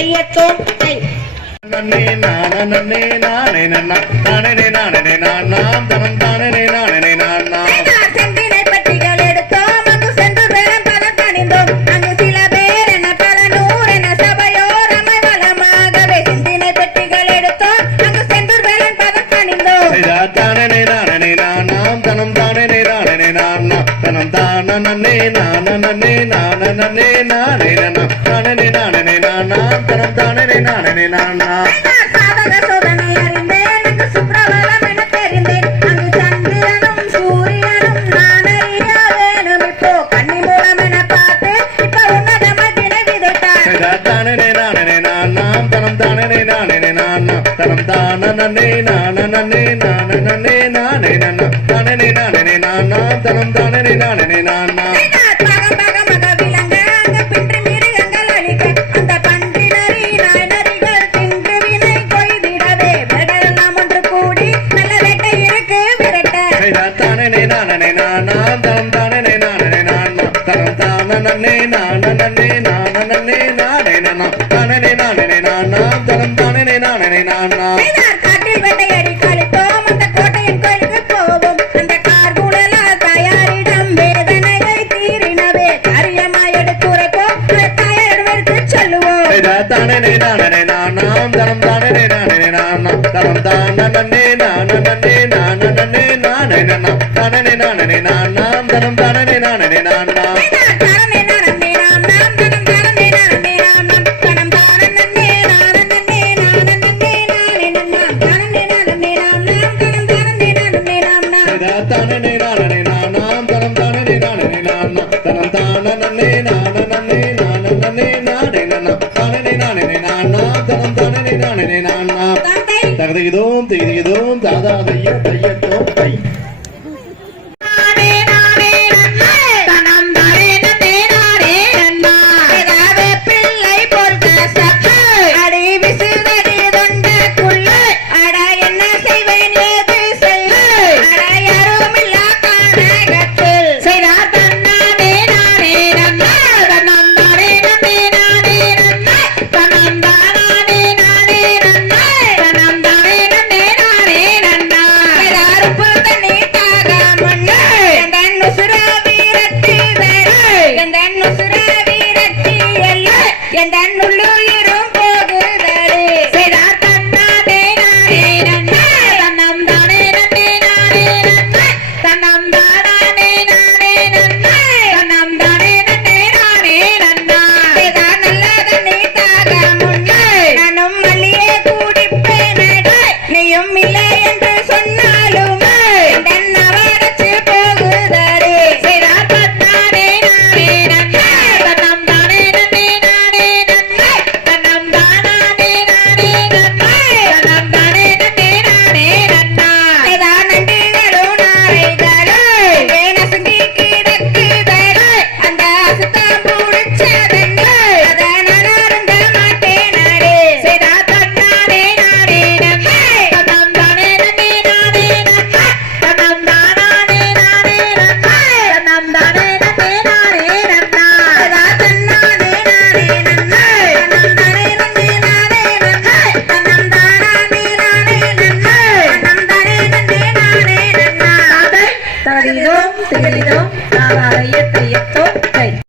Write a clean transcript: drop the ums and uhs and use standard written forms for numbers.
தையத்தோம் தை நன்னே நானே நானே நானே நானே நானே நாம் தனம் தானே நானே நாம் செந்தினை பட்டிகள் எடுத்தோம் அங்கு சென்று பெரும் பலன் பணிந்தோம் அங்கு சில பேர் என பல நூறு என சபையோர் அமைவளமாகவே செந்தினை பட்டிகள் எடுத்தோம் அங்கு சென்று பெரும் பலன் பணிந்தோம் தானே நானே நாம் தனம் தானே நானே நாம் தனம் தானே நானே நானே நானே நானே நானே நாம் தனம் தானே நானே நாம் சாதக சோதனை அறிந்தேன் அங்கு சுப்ரபலம் என தெரிந்தேன் அங்கு சந்திரனும் சூரியனும் நான் அறிய வேணும் இப்போ கண்ணி மூலம் என பார்த்து இப்ப உன்னதமத்தினை விதைத்தார் தானே நானே நாம் தனம் தானே நானே நாம் தனம் தானே நானே நானே நானே நானே நானே நாம் தனம் தானே நானே நாம் தானே நானே நாம் தனம் தானே நானே நாம் தனம் தானே நானே நானே நானே நாம் தனம் தானே நானே நாம் காட்டில் வேட்டையாடி கழித்தோம் அந்த கோட்டையின் கோயிலுக்கு போவோம் அந்த கார்குழலா தாயாரிடம் வேதனையை தீரினவே காரியமாய் எடுத்துரைப்போம் தாயாரிடம் எடுத்து சொல்லுவோம் தானே நானே நாம் தனம் தானே நானே நாம் தனம் தானே நானே நானே நானே நாம் தனம் தானே நானே நாம் தானே நானே நாம் தனம் தானே நானே நாம் தனம் தானே நானே நானே நாம் தனம் தானே நானே நாம் தகதிகிதோம் திகிதிகிதோம் தாதா தைய தைய